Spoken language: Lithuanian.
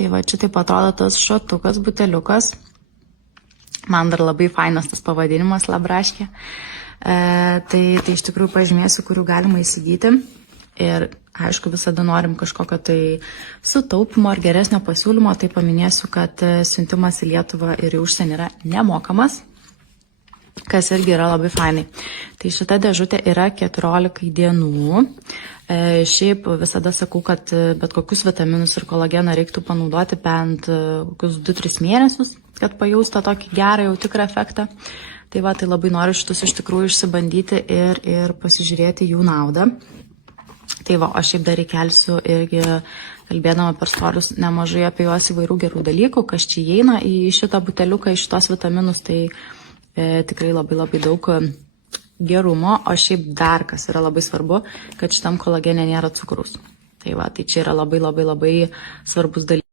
Tai va, čia taip atrodo tas šotukas, buteliukas. Man dar labai fainas tas pavadinimas Labraškė. Tai iš tikrųjų pažymėsiu, kurių galima įsigyti. Ir aišku, visada norim kažkokio tai sutaupimo ar geresnio pasiūlymo, tai paminėsiu, kad siuntimas į Lietuvą ir į užsienį yra nemokamas, kas irgi yra labai fainai. Tai šita dėžutė yra 14 dienų. Šiaip visada sakau, kad bet kokius vitaminus ir kolageną reiktų panaudoti bent kokius 2-3 mėnesius, kad pajaustą tokį gerą jau tikrą efektą. Tai va, tai labai noriu šitus iš tikrųjų išsibandyti ir pasižiūrėti jų naudą. Tai va, o šiaip dar įkelsiu irgi, kalbėdama per storius, nemažai apie juos įvairių gerų dalykų, kas čia įeina į šitą buteliuką, į šitos vitaminus, tai tikrai labai daug gerumo, o šiaip dar, kas yra labai svarbu, kad šitam kolagene nėra cukraus. Tai va, tai čia yra labai svarbus dalykas.